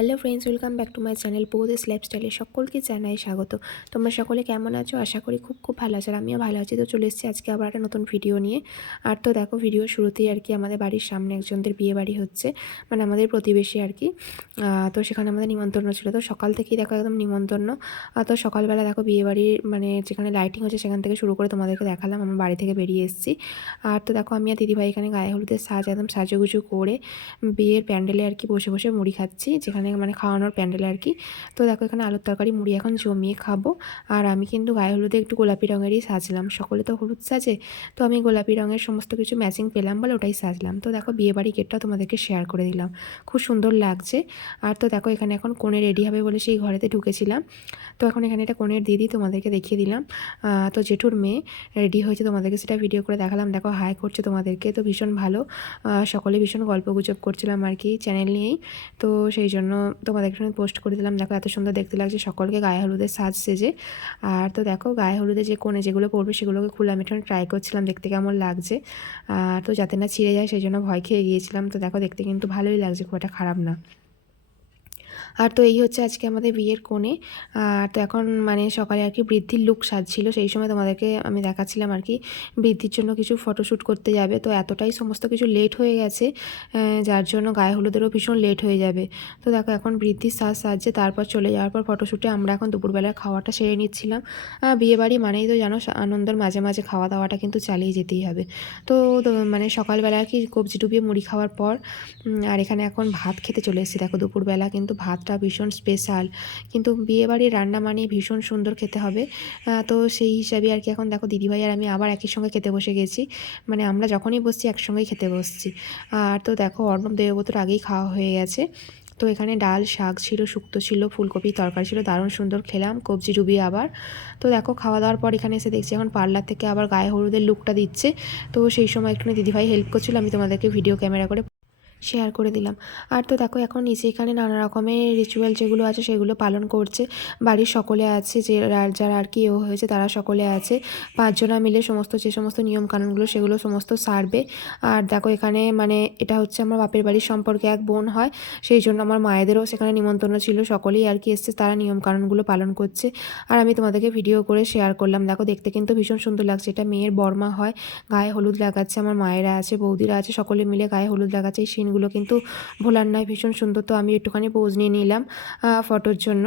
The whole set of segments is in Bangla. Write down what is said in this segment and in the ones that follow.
Hello friends, welcome back to my channel বৌদিস লাইফস্টাইলে সকলকে জানাই স্বাগত। তোমরা সকলে কেমন আছো? আশা করি খুব ভালো আছো। আর আমিও ভালো আছি। তো চলে এসেছি আজকে আবার একটা নতুন ভিডিও নিয়ে। আর তো দেখো, ভিডিও শুরুতেই আর কি আমাদের বাড়ির সামনে একজনদের বিয়ে বাড়ি হচ্ছে, মানে আমাদের প্রতিবেশী আর কি। তো সেখানে আমাদের নিমন্ত্রণ ছিল। তো সকাল থেকেই দেখো একদম নিমন্ত্রণ। তো সকালবেলা দেখো বিয়ে বাড়ির মানে যেখানে লাইটিং হচ্ছে সেখান থেকে শুরু করে তোমাদেরকে দেখালাম। আমার বাড়ি থেকে বেরিয়ে এসেছি। আর তো দেখো আমি আর দিদিভাই এখানে গায়ে হলুদের একদম সাজুগুজু করে বিয়ের প্যান্ডেলে আর কি বসে বসে মুড়ি খাচ্ছি, যেখানে মানে খাওয়ানোর প্যান্ডেলে আর কি। তো দেখো এখানে আলুর তরকারি মুড়ি এখন জমিয়ে খাবো। আর আমি কিন্তু গায়ে হলুদে একটু গোলাপি রঙেরই সাজলাম, সকলে তো হলুদ সাজে, তো আমি গোলাপি রঙের সমস্ত কিছু ম্যাচিং পেলাম বলে ওটাই সাজলাম। তো দেখো বিয়ে বাড়ি গেটটা তোমাদেরকে শেয়ার করে দিলাম, খুব সুন্দর লাগছে। আর তো দেখো এখানে এখন কোণে রেডি হবে বলে সেই ঘরেতে ঢুকেছিলাম। তো এখন এখানে এটা কোণের দিদি, তোমাদেরকে দেখিয়ে দিলাম। তো জেঠুর মেয়ে রেডি হয়েছে, তোমাদেরকে সেটা ভিডিও করে দেখালাম। দেখো হাই করছে তোমাদেরকে, তো ভীষণ ভালো। সকলে ভীষণ গল্পগুজব করছিলাম আর কি চ্যানেল নিয়েই, তো সেই জন্য তোমাদের সঙ্গে পোস্ট করে দিলাম। দেখো এত সুন্দর দেখতে লাগছে সকলকে গায়ে হলুদের সাজ সেজে। আর তো দেখো গায়ে হলুদে যে কোণে যেগুলো পড়বে সেগুলোকে খুলে আমি একটু ট্রাই করছিলাম দেখতে কেমন লাগছে। তো যাতে না ছিঁড়ে যায় সেই জন্য ভয় খেয়ে গিয়েছিলাম। তো দেখো দেখতে কিন্তু ভালোই লাগছে, খুব একটা খারাপ না। আর তো এই হচ্ছে আজকে আমাদের বিয়ের কোণে। আর তো এখন মানে সকালে আর কি বৃদ্ধির লুক সাজছিল, সেই সময় তোমাদেরকে আমি দেখাচ্ছিলাম আর কি বৃদ্ধির জন্য কিছু ফটোশ্যুট করতে যাবে। তো এতটাই সমস্ত কিছু লেট হয়ে গেছে, যার জন্য গায়ে হলুদেরও ভীষণ লেট হয়ে যাবে। তো দেখো এখন বৃদ্ধির সাজছে, তারপর চলে যাওয়ার পর ফটোশ্যুটে আমরা এখন দুপুরবেলার খাওয়াটা সেরে নিচ্ছিলাম। বিয়েবাড়ি মানেই তো জানো আনন্দের মাঝে মাঝে খাওয়া দাওয়াটা কিন্তু চালিয়ে যেতেই হবে। তো মানে সকালবেলা আর কি কবজি ডুবিয়ে মুড়ি খাওয়ার পর আর এখানে এখন ভাত খেতে চলে এসেছি। দেখো দুপুরবেলা কিন্তু ভাতটা ভীষণ স্পেশাল, কিন্তু বিয়েবাড়ির রান্না মানে ভীষণ সুন্দর খেতে হবে। তো সেই হিসাবে আর কি এখন দেখো দিদিভাই আর আমি আবার একই সঙ্গে খেতে বসে গেছি, মানে আমরা যখনই বসছি একসঙ্গেই খেতে বসছি। আর তো দেখো অর্ণব দেবব্রতর আগেই খাওয়া হয়ে গেছে। তো এখানে ডাল শাক ছিল, শুক্তো ছিল, ফুলকপির তরকারি ছিল, দারুণ সুন্দর খেলাম কবজি ডুবিয়ে আবার। তো দেখো খাওয়া দাওয়ার পর এখানে এসে দেখছি এখন পার্লার থেকে আবার গায়ে হলুদের লুকটা দিচ্ছে। তো সেই সময় একটু দিদিভাই হেল্প করছিল, আমি তোমাদেরকে ভিডিও ক্যামেরা করে শেয়ার করে দিলাম। আর তো দেখো এখন নিচে এখানে নানা রকমের রিচুয়াল যেগুলো আছে সেগুলো পালন করছে, বাড়ির সকলে আছে, যে যারা আর কি হয়েছে তারা সকলে আছে, পাঁচজনা মিলে যে সমস্ত নিয়মকানুনগুলো সেগুলো সমস্ত সারবে। আর দেখো এখানে মানে এটা হচ্ছে আমার বাপের বাড়ির সম্পর্কে এক বোন হয়, সেই জন্য আমার মায়েদেরও সেখানে নিমন্ত্রণ ছিল, সকলেই আর কি এসছে, তারা নিয়মকানুনগুলো পালন করছে। আর আমি তোমাদেরকে ভিডিও করে শেয়ার করলাম। দেখো দেখতে কিন্তু ভীষণ সুন্দর লাগছে, এটা মেয়ের বর্মা হয়, গায়ে হলুদ লাগাচ্ছে, আমার মায়েরা আছে, বৌদিরা আছে, সকলে মিলে গায়ে হলুদ লাগাচ্ছে। এই সিনগুলো কিন্তু ভোলার নয়, ভীষণ সুন্দর। তো আমি একটুখানি পোজ নিয়ে নিলাম ফটোর জন্য।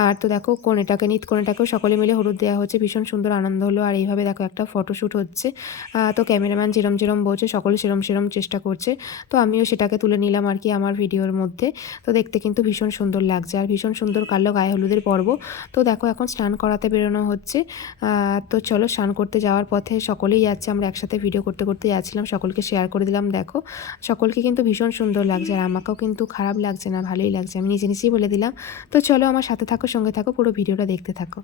আর তো দেখো কনেটাকেও সকলে মিলে হলুদ দেওয়া হচ্ছে, ভীষণ সুন্দর আনন্দ হলো। আর এইভাবে দেখো একটা ফটোশ্যুট হচ্ছে। তো ক্যামেরাম্যান যেরম বলছে সকলে সেরম চেষ্টা করছে, তো আমিও সেটাকে তুলে নিলাম আর কি আমার ভিডিওর মধ্যে। তো দেখতে কিন্তু ভীষণ সুন্দর লাগছে, আর ভীষণ সুন্দর কাটলো গায়ে হলুদের পর্ব। তো দেখো এখন স্নান করাতে বেরোনো হচ্ছে। তো চলো স্নান করতে যাওয়ার পথে সকলেই যাচ্ছে, আমরা একসাথে ভিডিও করতে করতে যাচ্ছিলাম, সকলকে শেয়ার করে দিলাম। দেখো সকলকে কিন্তু ভীষণ সুন্দর লাগছে, আর আমাকেও কিন্তু খারাপ লাগছে না, ভালোই লাগছে, আমি নিজেই বলে দিলাম। তো চলো আমার সাথে থাকো, সঙ্গে থাকো, পুরো ভিডিওটা দেখতে থাকো।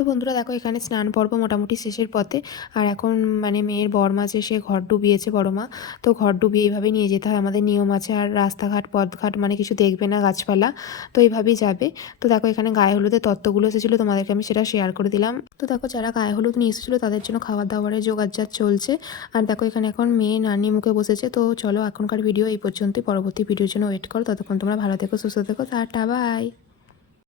তো বন্ধুরা দেখো এখানে স্নান পর্ব মোটামুটি শেষের পথে। আর এখন মানে মেয়ের বরমা যে সে ঘর ডুবিয়েছে বড় মা, তো ঘর ডুবিয়ে এইভাবেই নিয়ে যেতে হয়, আমাদের নিয়ম আছে। আর রাস্তাঘাট পথঘাট মানে কিছু দেখবে না, গাছপালা, তো এইভাবেই যাবে। তো দেখো এখানে গায়ে হলুদের তত্ত্বগুলো এসেছিলো, তোমাদেরকে আমি সেটা শেয়ার করে দিলাম। তো দেখো যারা গায়ে হলুদ নিয়ে এসেছিলো তাদের জন্য খাবার দাবারের জোগাড়জাত চলছে। আর দেখো এখানে এখন মেয়ে নানি মুখে বসেছে। তো চলো এখনকার ভিডিও এই পর্যন্তই, পরবর্তী ভিডিওর জন্য ওয়েট করো, ততক্ষণ তোমরা ভালো থেকো, সুস্থ থেকো, টাটা বাই।